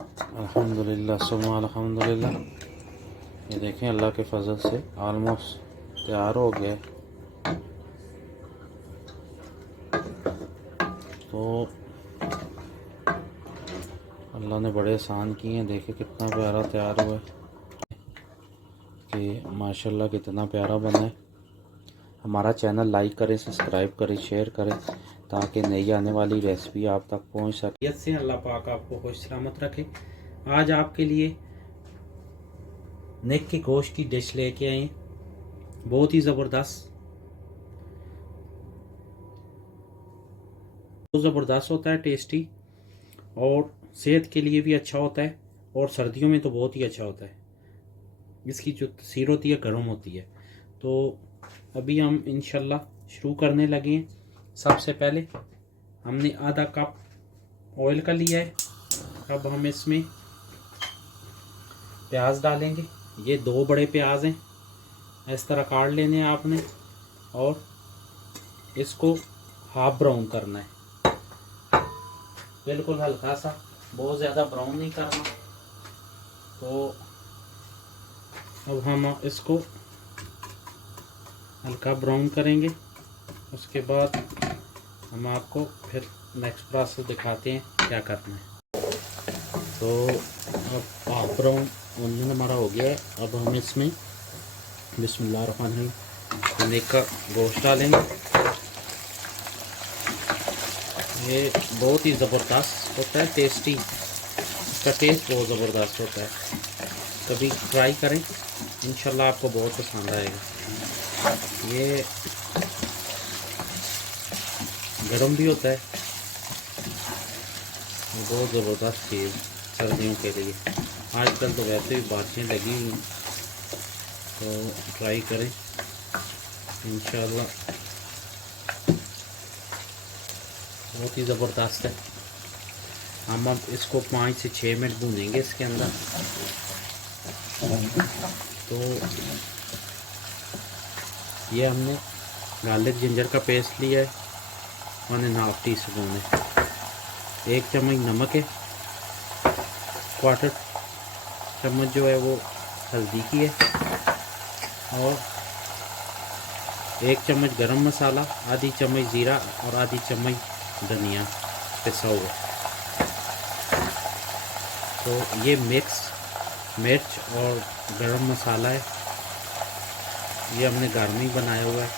अल्हम्दुलिल्लाह सुम्मा अल्हम्दुलिल्लाह। ये देखें अल्लाह के फजल से ऑलमोस्ट तैयार हो गया। तो अल्लाह ने बड़े आसान किए हैं। देखें कितना प्यारा तैयार हुआ है कि माशाल्लाह कितना प्यारा बना है। हमारा चैनल लाइक करें, सब्सक्राइब करें, शेयर करें ताकि नई आने वाली रेसिपी आप तक पहुंच सके। से अल्लाह पाक आपको खुश सलामत रखे। आज आपके लिए नेक के गोश्त की डिश लेके आए, बहुत ही ज़बरदस्त होता है, टेस्टी और सेहत के लिए भी अच्छा होता है और सर्दियों में तो बहुत ही अच्छा होता है। इसकी जो तसीर होती है गर्म होती है। तो अभी हम इंशाल्लाह शुरू करने लगे हैं। सबसे पहले हमने आधा कप ऑयल का लिया है। अब हम इसमें प्याज डालेंगे। ये 2 बड़े प्याज हैं, इस तरह काट लेने हैं आपने और इसको हाफ ब्राउन करना है, बिल्कुल हल्का सा, बहुत ज़्यादा ब्राउन नहीं करना। तो अब हम इसको हल्का ब्राउन करेंगे। उसके बाद हम आपको फिर नेक्स्ट प्रोसेस दिखाते हैं क्या करना है। तो अब हाफ ब्राउन ऑनियन हमारा हो गया है। अब हम इसमें बिस्मिल्लाहिर्रहमानिर्रहीम नेक का गोश्त डालेंगे। ये बहुत ही ज़बरदस्त होता है, टेस्टी, इसका टेस्ट बहुत ज़बरदस्त होता है। कभी ट्राई करें, इंशाल्लाह आपको बहुत पसंद आएगा। ये गरम भी होता है, बहुत ज़बरदस्त चीज़ सर्दियों के लिए। आजकल तो वैसे भी बारिशें लगी हुई, तो ट्राई करें इंशाल्लाह, बहुत ही ज़बरदस्त है। हम अब इसको 5 से 6 मिनट भूनेंगे इसके अंदर। तो ये हमने गार्लिक जिंजर का पेस्ट लिया है, 1.5 टीस्पून है। 1 चम्मच नमक है, 1/4 चम्मच जो है वो हल्दी की है और 1 चम्मच गरम मसाला, आधी चम्मच ज़ीरा और आधी चम्मच धनिया पिसा हुआ। तो ये मिक्स मिर्च और गरम मसाला है, ये हमने घर में ही बनाया हुआ है।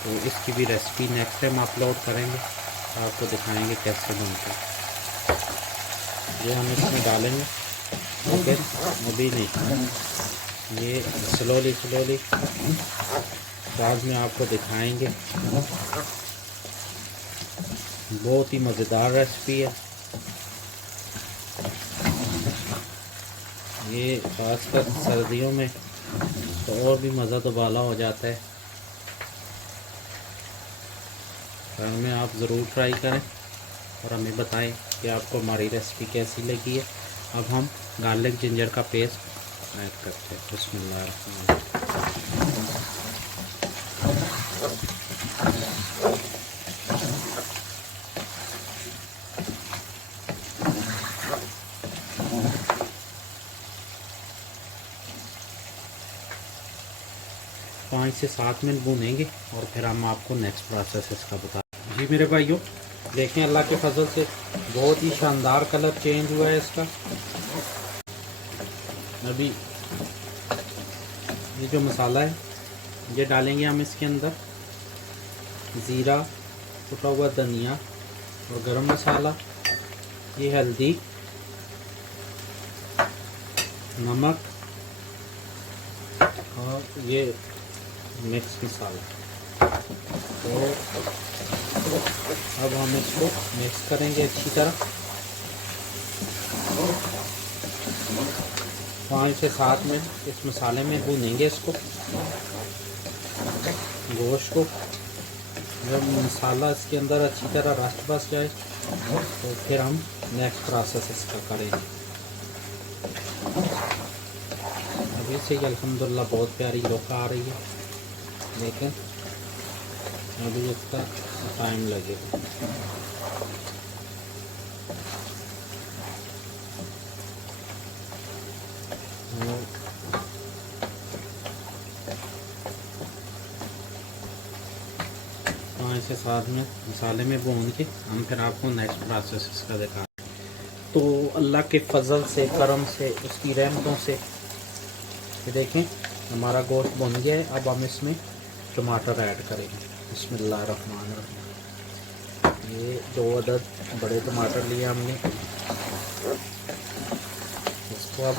तो इसकी भी रेसिपी नेक्स्ट टाइम अपलोड करेंगे, आपको दिखाएंगे कैसे बनता है। ये हम इसमें डालेंगे, लेकिन अभी नहीं, ये स्लोली बाद में आपको दिखाएंगे। बहुत ही मज़ेदार रेसिपी है ये, खासकर सर्दियों में तो और भी मज़ा तो बाला हो जाता है। घर में आप ज़रूर ट्राई करें और हमें बताएं कि आपको हमारी रेसिपी कैसी लगी है। अब हम गार्लिक जिंजर का पेस्ट ऐड करते हैं। बिस्मिल्लाह। 5 से 7 मिनट भूनेंगे और फिर हम आपको नेक्स्ट प्रोसेस इसका बता। जी मेरे भाइयों, देखें अल्लाह के फजल से बहुत ही शानदार कलर चेंज हुआ है इसका। अभी ये जो मसाला है ये डालेंगे हम इसके अंदर, ज़ीरा, कुटा हुआ धनिया और गरम मसाला, ये हल्दी, नमक और ये मिक्स मसाला। तो अब हम इसको मिक्स करेंगे अच्छी तरह। 5 से 7 मिनट इस मसाले में भूनेंगे इसको, गोश्त को। जब मसाला इसके अंदर अच्छी तरह रस बस जाए तो फिर हम नेक्स्ट प्रोसेस इसका करेंगे। अभी से अल्हम्दुलिल्लाह बहुत प्यारी लुक आ रही है, लेकिन अभी इसका टाइम लगेगा। इसे साथ में मसाले में भून के हम फिर आपको नेक्स्ट प्रोसेस इसका दिखा। तो अल्लाह के फजल से, करम से, उसकी रहमतों से ये देखें हमारा गोश्त बन गया है। अब हम इसमें टमाटर ऐड करेंगे। बिस्मिल्लाहिर्रहमानिर्रहीम। ये 2 अदद बड़े टमाटर लिए हमने। इसको अब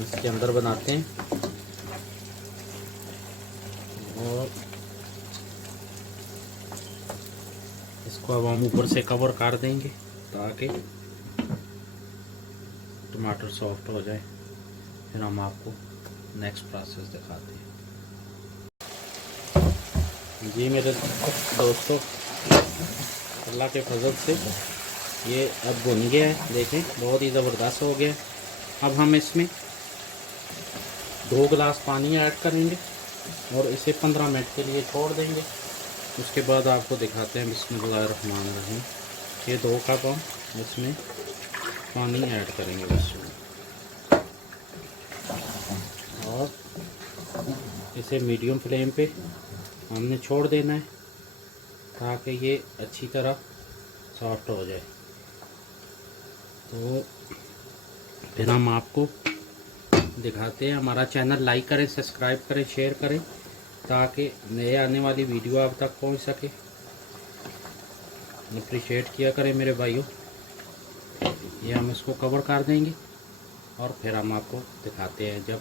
इसके अंदर बनाते हैं और इसको अब हम ऊपर से कवर कर देंगे ताकि टमाटर सॉफ्ट हो जाए। फिर हम आपको नेक्स्ट प्रोसेस दिखाते हैं। जी मेरे दोस्तों, अल्लाह के फजल से ये अब भुन गया है। देखें बहुत ही ज़बरदस्त हो गया। अब हम इसमें 2 गिलास पानी ऐड करेंगे और इसे 15 मिनट के लिए छोड़ देंगे। उसके बाद आपको दिखाते हैं। बिस्मिल्लाहिर्रहमानिर्रहीम। ये 2 कप हम इसमें पानी ऐड करेंगे बस, और इसे मीडियम फ्लेम पे हमने छोड़ देना है ताकि ये अच्छी तरह सॉफ्ट हो जाए। तो फिर हम आपको दिखाते हैं। हमारा चैनल लाइक करें, सब्सक्राइब करें, शेयर करें ताकि नए आने वाली वीडियो आप तक पहुंच सके। अप्रिशिएट किया करें मेरे भाइयों। ये हम इसको कवर कर देंगे और फिर हम आपको दिखाते हैं जब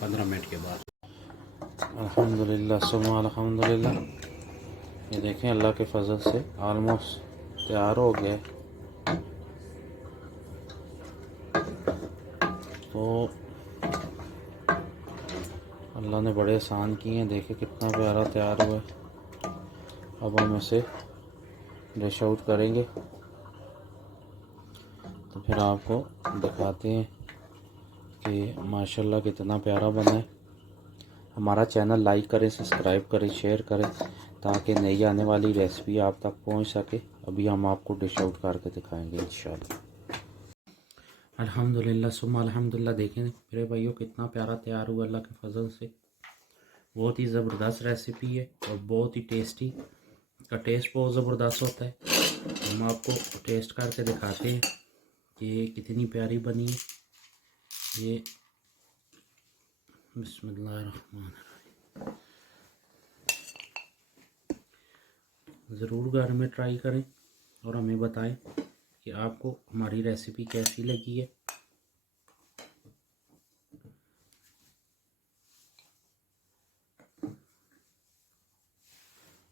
15 मिनट के बाद। अल्हम्दुलिल्लाह सुम्मा अल्हम्दुलिल्लाह। ये देखें अल्लाह के फजल से ऑलमोस्ट तैयार हो गया। तो अल्लाह ने बड़े आसान किए हैं। देखें कितना प्यारा तैयार हुआ है। अब हम इसे डिश आउट करेंगे तो फिर आपको दिखाते हैं कि माशाल्लाह कितना प्यारा बना है। हमारा चैनल लाइक करें, सब्सक्राइब करें, शेयर करें ताकि नई आने वाली रेसिपी आप तक पहुंच सके। अभी हम आपको डिश आउट करके दिखाएंगे इंशाल्लाह। अल्हम्दुलिल्लाह सुम्मा अल्हम्दुलिल्लाह। देखें मेरे भाइयों कितना प्यारा तैयार हुआ अल्लाह के फजल से। बहुत ही ज़बरदस्त रेसिपी है और बहुत ही टेस्टी। इसका टेस्ट बहुत ज़बरदस्त होता है। हम आपको टेस्ट करके दिखाते हैं कि ये कितनी प्यारी बनी है। ये बिस्मिल्लाहिर्रहमानिर्रहीम। ज़रूर घर में ट्राई करें और हमें बताएं कि आपको हमारी रेसिपी कैसी लगी है।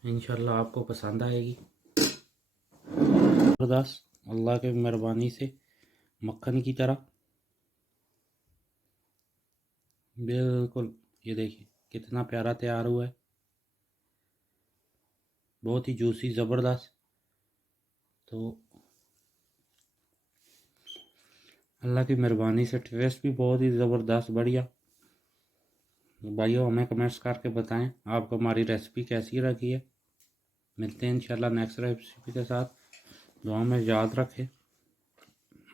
इंशाल्लाह आपको पसंद आएगी। ज़बरदस्त अल्लाह के मेहरबानी से मक्खन की तरह बिल्कुल। ये देखिए कितना प्यारा तैयार हुआ है। बहुत ही जूसी ज़बरदस्त। तो अल्लाह की मेहरबानी से टेस्ट भी बहुत ही ज़बरदस्त बढ़िया। भाइयों हमें कमेंट्स करके बताएं आपको हमारी रेसिपी कैसी लगी है। मिलते हैं इंशाल्लाह नेक्स्ट रेसिपी के साथ। दुआ में याद रखें।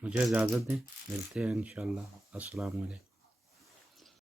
मुझे इजाज़त दें। मिलते हैं इंशाल्लाह। अस्सलाम वालेकुम।